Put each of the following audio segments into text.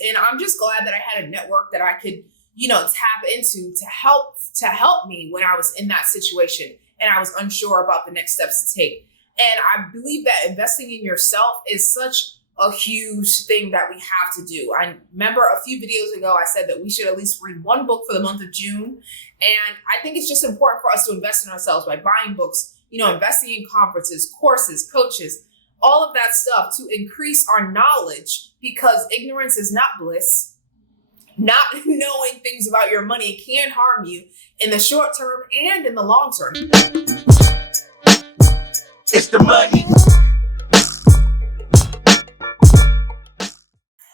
And I'm just glad that I had a network that I could, tap into to help me when I was in that situation and I was unsure about the next steps to take. And I believe that investing in yourself is such a huge thing that we have to do. I remember a few videos ago, I said that we should at least read one book for the month of June. And I think it's just important for us to invest in ourselves by buying books, investing in conferences, courses, coaches, all of that stuff to increase our knowledge, because ignorance is not bliss. Not knowing things about your money can harm you in the short term and in the long term. It's the money.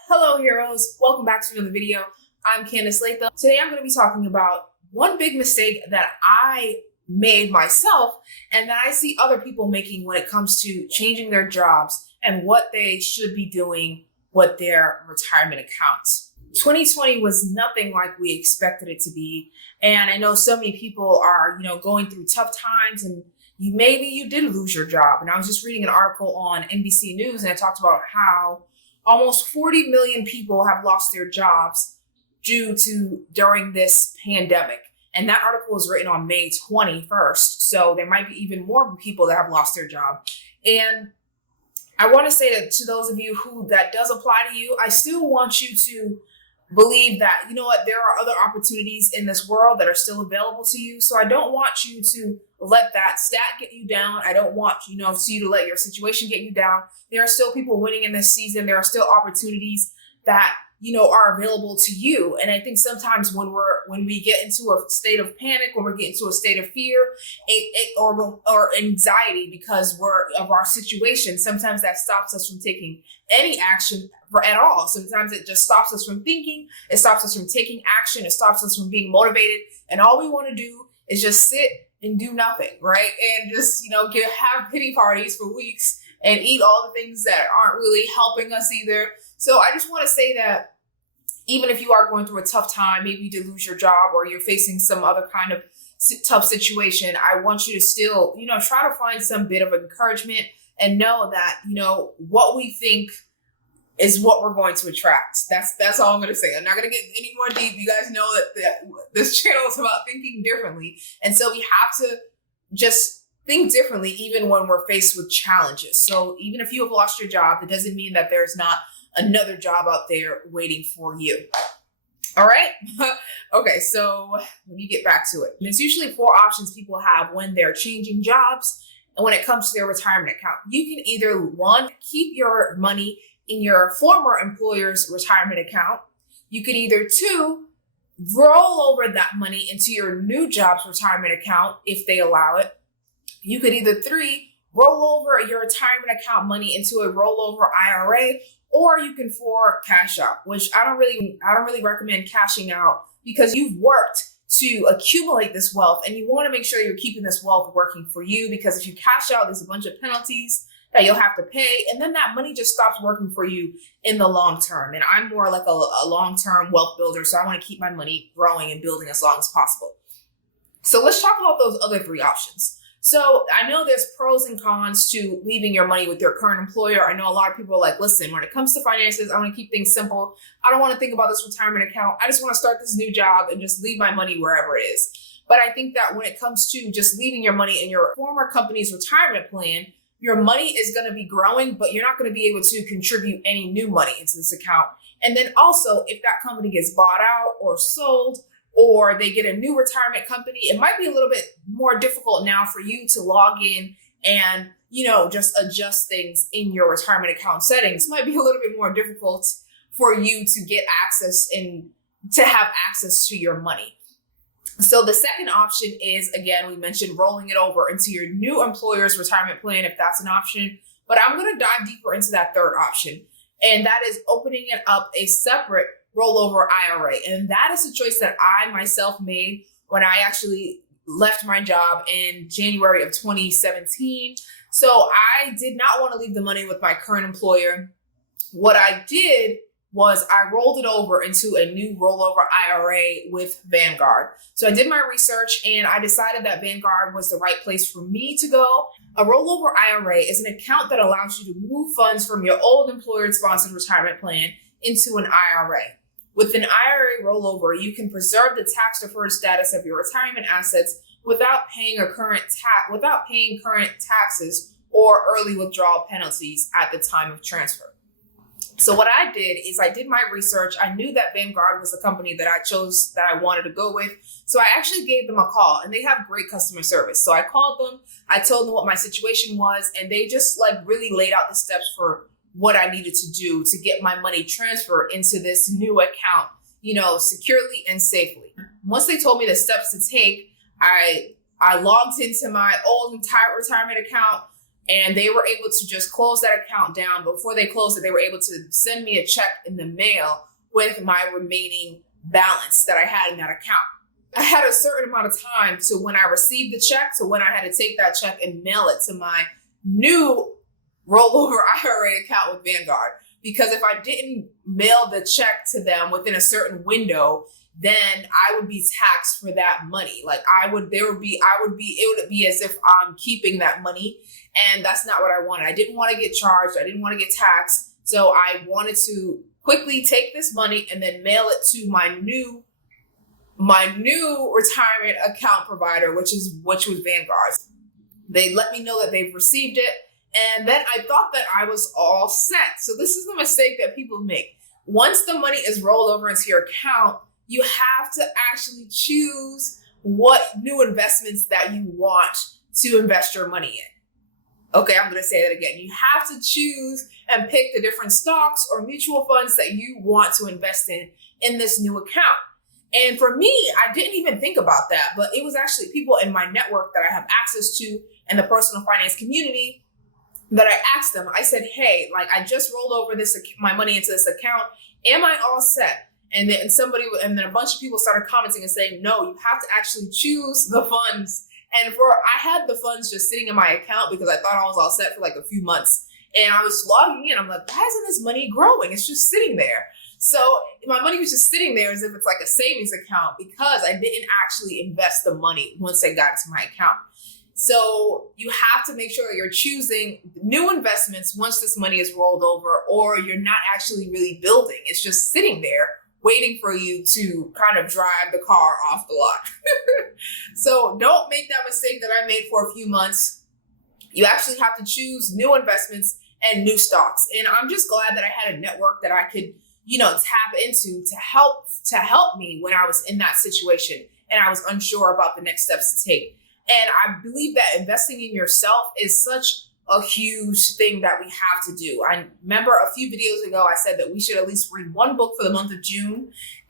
Hello, heroes. Welcome back to another video. I'm Candice Latham. Today I'm going to be talking about one big mistake that I made myself and that I see other people making when it comes to changing their jobs and what they should be doing with their retirement accounts. 2020 was nothing like we expected it to be. And I know so many people are, going through tough times, and maybe you did lose your job. And I was just reading an article on NBC News, and it talked about how almost 40 million people have lost their jobs during this pandemic. And that article was written on May 21st. So there might be even more people that have lost their job. And I want to say that to those of you who that does apply to you, I still want you to believe that, there are other opportunities in this world that are still available to you. So I don't want you to let that stat get you down. I don't want, you to let your situation get you down. There are still people winning in this season. There are still opportunities that, are available to you. And I think sometimes when we get into a state of panic, when we get into a state of fear, or anxiety because of our situation, sometimes that stops us from taking any action at all. Sometimes it just stops us from thinking. It stops us from taking action. It stops us from being motivated. And all we want to do is just sit and do nothing, right? And just, have pity parties for weeks and eat all the things that aren't really helping us either. So I just want to say that even if you are going through a tough time, maybe you did lose your job or you're facing some other kind of tough situation, I want you to still, try to find some bit of encouragement and know that, what we think is what we're going to attract. That's all I'm going to say. I'm not going to get any more deep. You guys know that this channel is about thinking differently. And so we have to just think differently even when we're faced with challenges. So even if you have lost your job, that doesn't mean that there's not another job out there waiting for you. All right. Okay. So let me get back to it. There's usually 4 options people have when they're changing jobs and when it comes to their retirement account. You can either 1, keep your money in your former employer's retirement account. You could either 2, roll over that money into your new job's retirement account if they allow it. You could either 3, roll over your retirement account money into a rollover IRA, or you can 4, cash out, which I don't really recommend cashing out because you've worked to accumulate this wealth and you want to make sure you're keeping this wealth working for you, because if you cash out, there's a bunch of penalties that you'll have to pay, and then that money just stops working for you in the long term. And I'm more like a long-term wealth builder, so I want to keep my money growing and building as long as possible. So let's talk about those other 3 options. So I know there's pros and cons to leaving your money with your current employer. I know a lot of people are like, listen, when it comes to finances, I want to keep things simple. I don't want to think about this retirement account. I just want to start this new job and just leave my money wherever it is. But I think that when it comes to just leaving your money in your former company's retirement plan, your money is going to be growing, but you're not going to be able to contribute any new money into this account. And then also, if that company gets bought out or sold, or they get a new retirement company, it might be a little bit more difficult now for you to log in and, just adjust things in your retirement account settings. It might be a little bit more difficult for you to get access and to have access to your money. So the second option is, again, we mentioned rolling it over into your new employer's retirement plan, if that's an option. But I'm going to dive deeper into that third option. And that is opening it up a separate rollover IRA. And that is a choice that I myself made when I actually left my job in January of 2017. So I did not want to leave the money with my current employer. What I did was I rolled it over into a new rollover IRA with Vanguard. So I did my research and I decided that Vanguard was the right place for me to go. A rollover IRA is an account that allows you to move funds from your old employer-sponsored retirement plan into an IRA. With an IRA rollover, you can preserve the tax-deferred status of your retirement assets without paying current taxes or early withdrawal penalties at the time of transfer. So what I did is I did my research. I knew that Vanguard was the company that I chose that I wanted to go with. So I actually gave them a call, and they have great customer service. So I called them, I told them what my situation was, and they just really laid out the steps for what I needed to do to get my money transferred into this new account, securely and safely. Once they told me the steps to take, I logged into my old entire retirement account, and they were able to just close that account down. Before they closed it, they were able to send me a check in the mail with my remaining balance that I had in that account. I had a certain amount of time to when I received the check to when I had to take that check and mail it to my new rollover IRA account with Vanguard. Because if I didn't mail the check to them within a certain window, then I would be taxed for that money. It would be as if I'm keeping that money. And that's not what I wanted. I didn't want to get charged. I didn't want to get taxed. So I wanted to quickly take this money and then mail it to my new retirement account provider, which was Vanguard. They let me know that they've received it. And then I thought that I was all set. So this is the mistake that people make. Once the money is rolled over into your account, you have to actually choose what new investments that you want to invest your money in. Okay, I'm going to say that again. You have to choose and pick the different stocks or mutual funds that you want to invest in this new account. And for me, I didn't even think about that, but it was actually people in my network that I have access to in the personal finance community that I asked them. I said, hey, I just rolled over my money into this account. Am I all set? And then a bunch of people started commenting and saying, no, you have to actually choose the funds. And I had the funds just sitting in my account because I thought I was all set for a few months. And I was logging in. I'm like, why isn't this money growing? It's just sitting there. So my money was just sitting there as if it's like a savings account because I didn't actually invest the money once I got to my account. So you have to make sure you're choosing new investments once this money is rolled over, or you're not actually really building. It's just sitting there waiting for you to kind of drive the car off the lot. So don't make that mistake that I made for a few months. You actually have to choose new investments and new stocks. And I'm just glad that I had a network that I could, tap into to help me when I was in that situation and I was unsure about the next steps to take. And I believe that investing in yourself is such a huge thing that we have to do. I remember a few videos ago, I said that we should at least read one book for the month of June.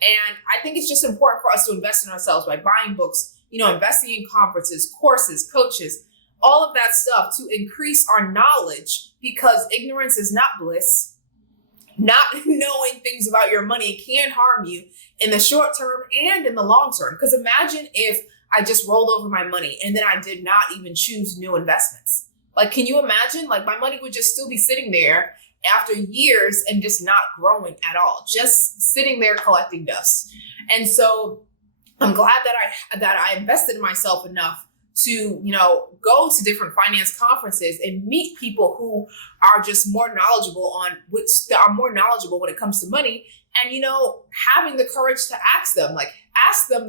And I think it's just important for us to invest in ourselves by buying books, investing in conferences, courses, coaches, all of that stuff to increase our knowledge, because ignorance is not bliss. Not knowing things about your money can harm you in the short term and in the long term. Because imagine if I just rolled over my money and then I did not even choose new investments. Can you imagine? My money would just still be sitting there after years and just not growing at all, just sitting there collecting dust. And so I'm glad that I invested in myself enough to, go to different finance conferences and meet people who are just more knowledgeable when it comes to money. And, having the courage to ask them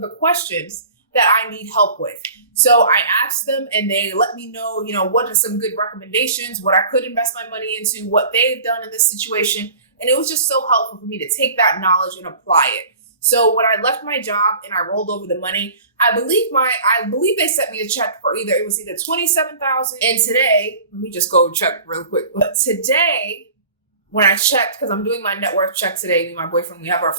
the questions that I need help with. So I asked them and they let me know, what are some good recommendations, what I could invest my money into, what they've done in this situation. And it was just so helpful for me to take that knowledge and apply it. So when I left my job and I rolled over the money, I believe they sent me a check for either $27,000. And today, let me just go check real quick. But today, when I checked, because I'm doing my net worth check today, me and my boyfriend, we have our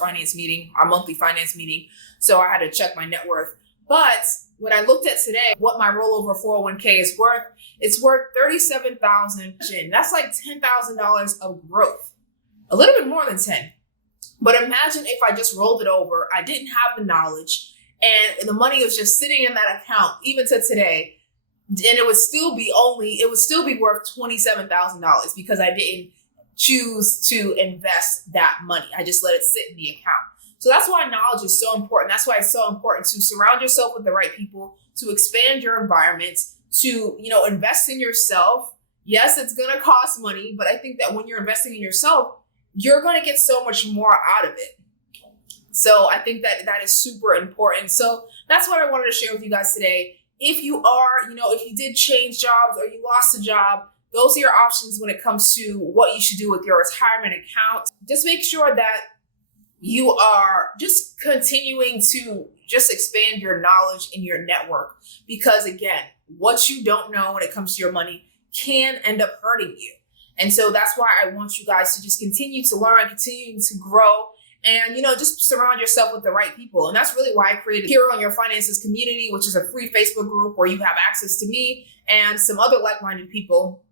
monthly finance meeting. So I had to check my net worth. But when I looked at today, what my rollover 401k is worth, it's worth $37,000. That's like $10,000 of growth, a little bit more than 10. But imagine if I just rolled it over, I didn't have the knowledge, and the money was just sitting in that account, even to today, and it would still be worth $27,000 because I didn't choose to invest that money. I just let it sit in the account. So that's why knowledge is so important. That's why it's so important to surround yourself with the right people, to expand your environment, to, invest in yourself. Yes, it's going to cost money, but I think that when you're investing in yourself, you're going to get so much more out of it. So I think that is super important. So that's what I wanted to share with you guys today. If you are, if you did change jobs or you lost a job, those are your options when it comes to what you should do with your retirement account. Just make sure that you are just continuing to just expand your knowledge and your network. Because again, what you don't know when it comes to your money can end up hurting you. And so that's why I want you guys to just continue to learn, continue to grow, and, just surround yourself with the right people. And that's really why I created Hero on Your Finances community, which is a free Facebook group where you have access to me and some other like-minded people.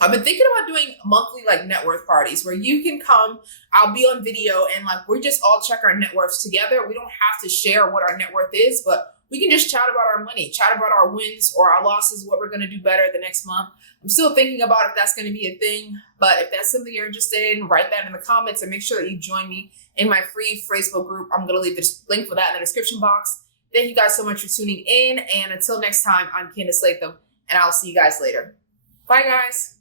I've been thinking about doing monthly net worth parties where you can come, I'll be on video, and we just all check our net worths together. We don't have to share what our net worth is, but we can just chat about our money, chat about our wins or our losses, what we're going to do better the next month. I'm still thinking about if that's going to be a thing, but if that's something you're interested in, write that in the comments and make sure that you join me in my free Facebook group. I'm going to leave the link for that in the description box. Thank you guys so much for tuning in. And until next time, I'm Candice Latham, and I'll see you guys later. Bye, guys.